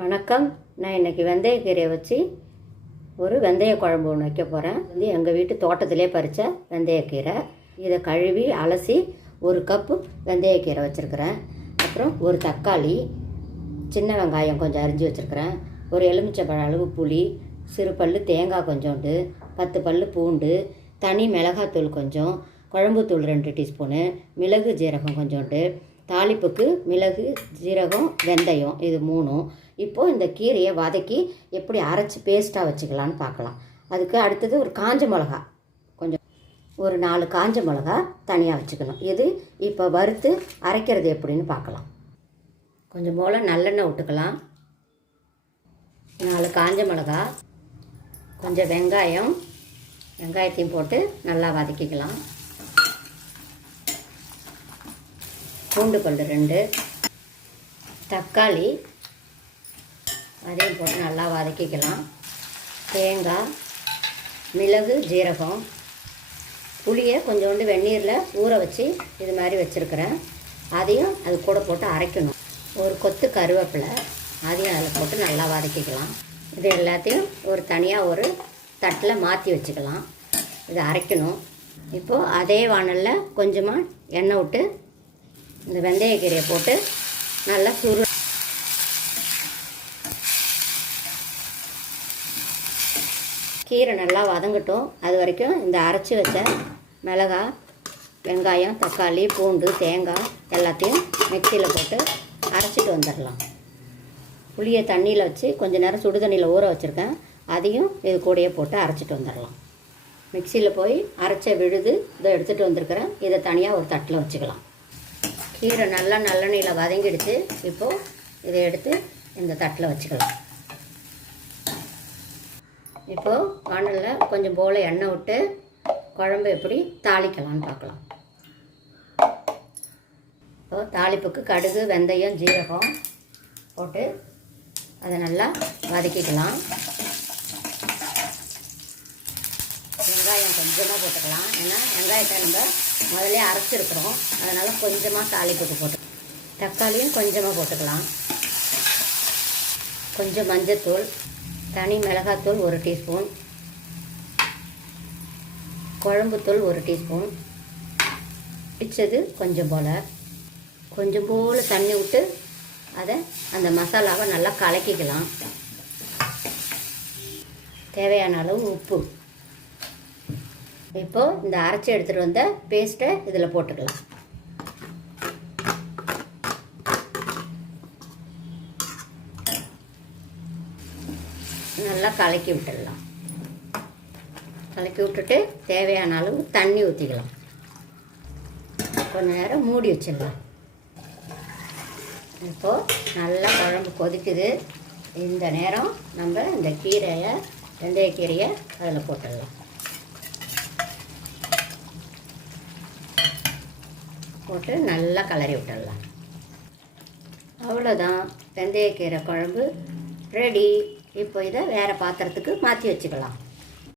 வணக்கம். நான் இன்றைக்கி வெந்தயக்கீரையை வச்சு ஒரு வெந்தய குழம்பு ஒன்று வைக்க போகிறேன். எங்கள் வீட்டு தோட்டத்திலே பறித்த வெந்தயக்கீரை. இதை கழுவி அலசி ஒரு கப்பு வெந்தயக்கீரை வச்சுருக்கிறேன். அப்புறம் ஒரு தக்காளி, சின்ன வெங்காயம் கொஞ்சம் அரிஞ்சு வச்சுருக்கிறேன். ஒரு எலுமிச்சைப்பழம் அளவு புளி, சிறு பல் தேங்காய் கொஞ்சோண்டு, 10 பல் பூண்டு, தனி மிளகாத்தூள் கொஞ்சம், குழம்புத்தூள் 2 டீஸ்பூனு, மிளகு ஜீரகம் கொஞ்சோண்டு, தாளிப்புக்கு மிளகு ஜீரகம் வெந்தயம், இது 3. இப்போது இந்த கீரையை வதக்கி எப்படி அரைச்சி பேஸ்ட்டாக வச்சுக்கலான்னு பார்க்கலாம். அதுக்கு அடுத்தது ஒரு காஞ்ச மிளகா கொஞ்சம், ஒரு 4 காஞ்ச மிளகா தனியாக வச்சுக்கணும். இது இப்போ வறுத்து அரைக்கிறது எப்படின்னு பார்க்கலாம். கொஞ்சம் போல் நல்லெண்ணெய் விட்டுக்கலாம். 4 காஞ்ச மிளகா, கொஞ்சம் வெங்காயத்தையும் போட்டு நல்லா வதக்கிக்கலாம். பூண்டு பல் 2, தக்காளி அதையும் போட்டு நல்லா வதக்கிக்கலாம். தேங்காய், மிளகு ஜீரகம், புளியை கொஞ்சோண்டு வெந்நீரில் ஊற வச்சு இது மாதிரி வச்சுருக்கிறேன். அதையும் அது கூட போட்டு அரைக்கணும். ஒரு கொத்து கருவேப்பிலை அதையும் அதில் போட்டு நல்லா வதக்கிக்கலாம். இது எல்லாத்தையும் ஒரு தனியாக ஒரு தட்டில் மாற்றி வச்சுக்கலாம். இதை அரைக்கணும். இப்போது அதே வாணலில் கொஞ்சமாக எண்ணெய் விட்டு இந்த வெந்தயக்கீரையை போட்டு நல்லா கீரை நல்லா வதங்கட்டும். அது வரைக்கும் இந்த அரைச்சி வச்ச மிளகாய், வெங்காயம், தக்காளி, பூண்டு, தேங்காய் எல்லாத்தையும் மிக்சியில் போட்டு அரைச்சிட்டு வந்துடலாம். புளியை தண்ணியில் வச்சு கொஞ்சம் நேரம் சுடு தண்ணியில் ஊற வச்சுருக்கேன். அதையும் இது கூடயே போட்டு அரைச்சிட்டு வந்துடலாம். மிக்சியில் போய் அரைச்ச விழுது இதை எடுத்துகிட்டு வந்திருக்கிறேன். இதை தனியாக ஒரு தட்டில் வச்சுக்கலாம். கீரை நல்லா நல்லெண்ணெயில் வதங்கிடுச்சு. இப்போது இதை எடுத்து இந்த தட்டில் வச்சுக்கலாம். இப்போது வாணலில் கொஞ்சம் போல் எண்ணெய் விட்டு குழம்பு எப்படி தாளிக்கலான்னு பார்க்கலாம். இப்போது தாளிப்புக்கு கடுகு, வெந்தயம், ஜீரகம் போட்டு அதை நல்லா வதக்கிக்கலாம். வெங்காயம் கொஞ்சமாக போட்டுக்கலாம். ஏன்னா வெங்காயத்தை நம்ம முதல்ல அரைச்சிருக்கிறோம். அதனால் கொஞ்சமாக தாளிப்புக்கு போட்டு, தக்காளியும் கொஞ்சமாக போட்டுக்கலாம். கொஞ்சம் மஞ்சத்தூள், தனி மிளகாத்தூள் 1 டீஸ்பூன், குழம்புத்தூள் 1 டீஸ்பூன், பிடிச்சது கொஞ்சம் போல் தண்ணி விட்டு அதை அந்த மசாலாவை நல்லா கலக்கிக்கலாம். தேவையான அளவு உப்பு. இப்போது இந்த அரைச்சி எடுத்துகிட்டு வந்த பேஸ்ட்டை இதில் போட்டுக்கலாம். நல்லா கலக்கி விட்டுடலாம். கலக்கி விட்டுட்டு தேவையான அளவு தண்ணி ஊற்றிக்கலாம். கொஞ்ச நேரம் மூடி வச்சிடலாம். இப்போது நல்லா குழம்பு கொதிக்குது. இந்த நேரம் நம்ம இந்த வெந்தயக்கீரையை அதில் போட்டுடலாம். போட்டு நல்லா கலரி விட்டுடலாம். அவ்வளோதான், வெந்தயக்கீரை குழம்பு ரெடி. இப்போ இதை வேறு பாத்திரத்துக்கு மாற்றி வச்சுக்கலாம்.